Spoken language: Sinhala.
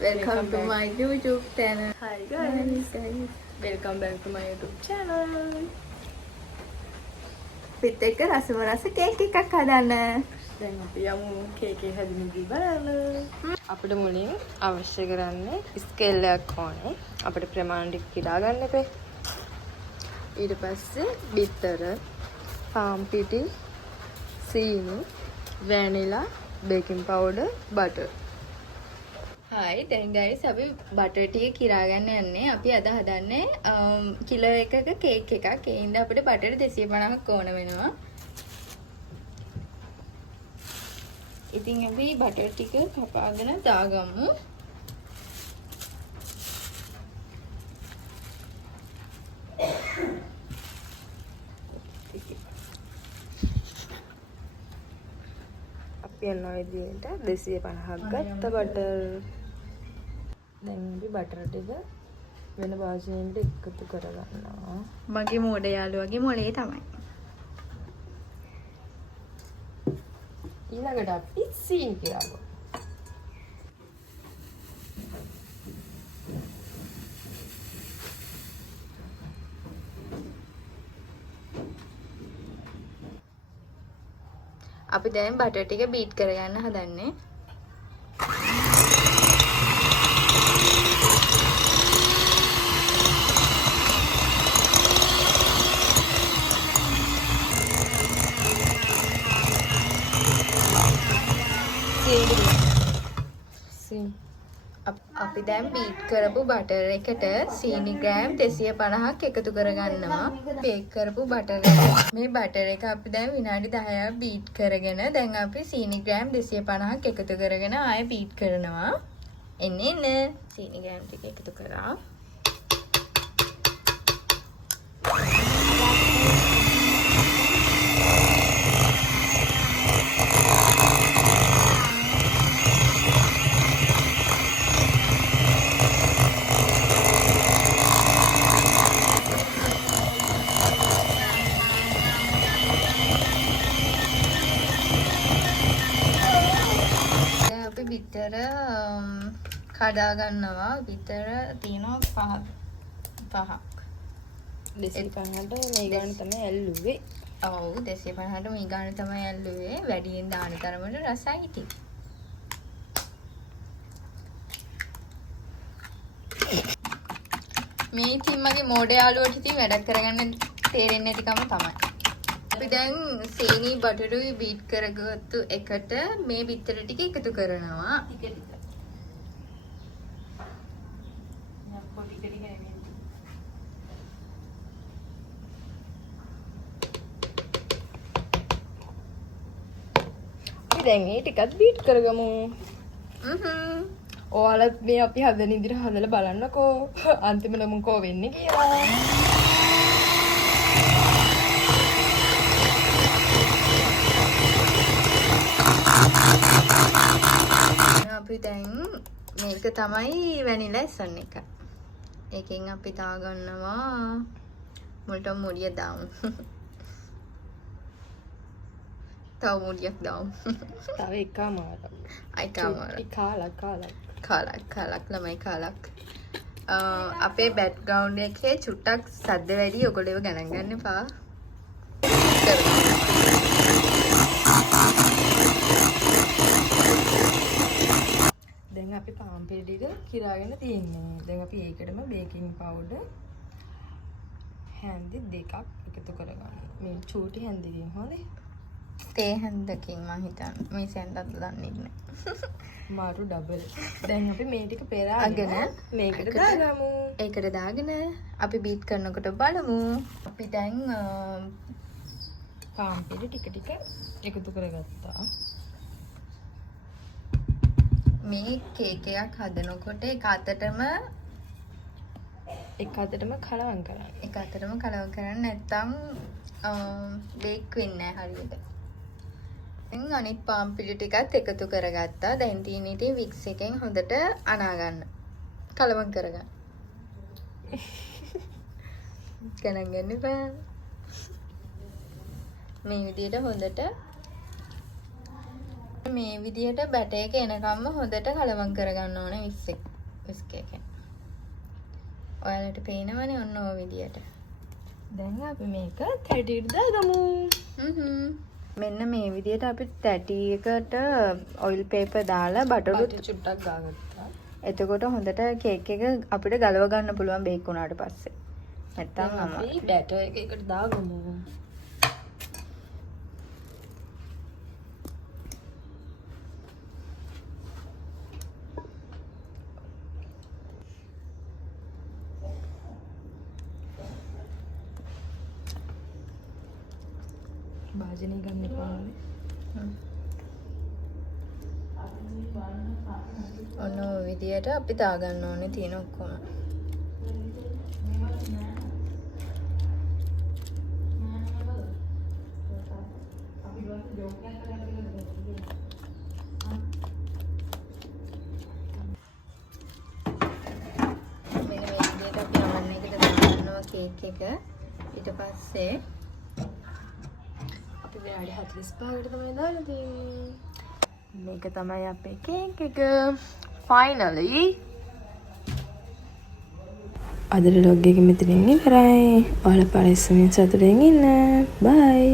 Welcome to my YouTube channel. Hi guys. guys. Welcome back to my YouTube channel. පිට එක රසම රස කේක් එකක් හදන්න. දැන් අපි යමු කේක් එක හැදෙන විදිහ බලන්න. අපිට මුලින් අවශ්‍ය කරන්නේ ස්කේල් එකක් ඕනේ. අපිට ප්‍රමාණ ටික කියා ගන්න එපේ. ඊට පස්සේ බිත්තර, පාන් පිටි, සීනි, vanilla, baking powder, butter. Hi, දැන් guys අපි බටර් ටික කිරා ගන්න යන්නේ. අපි අද හදන්නේ කිලෝ එකක කේක් එකක්. ඒ හින්දා අපිට බටර් 250ක් ඕන වෙනවා. ඉතින් අපි බටර් ටික කපාගෙන දාගමු. අපි යන විදිහට 250ක් ගත්ත බටර්. දැන් අපි බටර් ටික වෙන භාජනයකට එකතු කරගන්නවා. මගේ මෝඩ යාළුවගේ මොලේ තමයි. ඊළඟට අපි සීනි කියවමු. අපි දැන් බටර් ටික බීට් කරගන්න හදන්නේ. අපි දැන් බීට් කරපු බටර් එකට සීනි ග්‍රෑම් 250ක් එකතු කරගන්නවා. බේක් කරපු බටර් එක. මේ බටර් එක අපි දැන් විනාඩි 10ක් බීට් කරගෙන දැන් අපි සීනි ග්‍රෑම් 250ක් එකතු කරගෙන ආයෙ බීට් කරනවා. එන්න සීනි ග්‍රෑම් ටික එකතු කරා. බිත්තර කඩා ගන්නවා. බිත්තර තියෙනවා පහක්. 250ට මේ ගාන තමයි ඇල්ලුවේ. ඔව් 250ට මේ ගාන තමයි ඇල්ලුවේ. වැඩියෙන් දාන තරමට රසයි ඉතින්. මේ ඉතින් මගේ මෝඩ යාළුවට ඉතින් වැඩක් කරගන්න තේරෙන්නේ නැතිකම තමයි. අපි දැන් සීනි බටරුයි බීට් කරගත්තු එකට මේ බිත්තර ටික එකතු කරනවා. අපි දැන් මේ ටිකත් බීට් කරගමු. ඔයාලත් මේ අපි හදන විදිහට හදලා බලන්නකෝ. අන්තිමට මොකෝ වෙන්නේ කියලා. අපි දැන් මේක තමයි වැනිලා එසන් එක. ඒකෙන් අපි දාගන්නවා මුලට මුඩිය දාමු. තව මුඩියක් දාමු. තව එකමාරක්. කාලක් ළමයි කාලක්. අපේ බෑග්ග්‍රවුන්ඩ් එකේ චුට්ටක් සද්ද වැඩි. ඔයගොල්ලෝ ඒව ගණන් ගන්න එපා. දැන් අපි පාන් පිටි ටික කිරාගෙන තියෙන්නේ. දැන් අපි ඒකටම බේකින් පවුඩර් හැන්දි දෙකක් එකතු කරගන්න. මේ චූටි හැන්දිකින් හොඳේ. තේ හැන්දකින් මම හිතන්නේ. මේ සෙන්දත් දන්නේ නැහැ. මාරු ඩබල්. දැන් අපි මේ ටික පෙරාගෙන මේකට දාගමු. ඒකට දාගෙන අපි බීට් කරනකොට බලමු. අපි දැන් පාන් පිටි ටික එකතු කරගත්තා. මේ කේක් එකක් හදනකොට එක අතටම කලවම් කරන්න. එක අතටම කලවම් කරන්න නැත්නම් බේක් වෙන්නේ නැහැ හරියට. දැන් අනිත් පාන් පිටි ටිකත් එකතු කරගත්තා. දැන් තියෙන ඉතින් වික්ස් එකෙන් හොඳට අනා ගන්න. කලවම් කරගන්න. ගණන් ගන්න බෑ. මේ විදිහට හොඳට මේ විදිහට බැටර් එක එනකම්ම හොඳට කලවම් කරගන්න ඕනේ විස්ක් එකෙන්. ඔයාලට පේනවනේ ඔන්න ඔය විදිහට. දැන් අපි මේක තැටියට දාගමු. මෙන්න මේ විදිහට අපි තැටි එකට ඔයිල් පේපර් දාලා බටරුත් චුට්ටක් ගාගත්තා. එතකොට හොඳට කේක් එක අපිට ගලව ගන්න පුළුවන් බේක් වුණාට පස්සේ. නැත්තම් අපි බැටර් එක එකට දාගමු. භාජනය ගන්න එපා. ඔන්න ඔය විදිහට අපි දාගන්න ඕනේ තියෙන ඔක්කොම. මෙන්න මේ විදිහට අපි oven එකට දාගන්නවා කේක් එක. ඊට පස්සේ අපි විනාඩි 45කට තමයි දාලා තියෙන්නේ. මේක තමයි අපේ කේක් එක. ෆයිනලි අදට ලොග් එක මෙතනින් ඉවරයි. ඔයාලා පරිස්සමෙන් සතුටින් ඉන්න. බයි.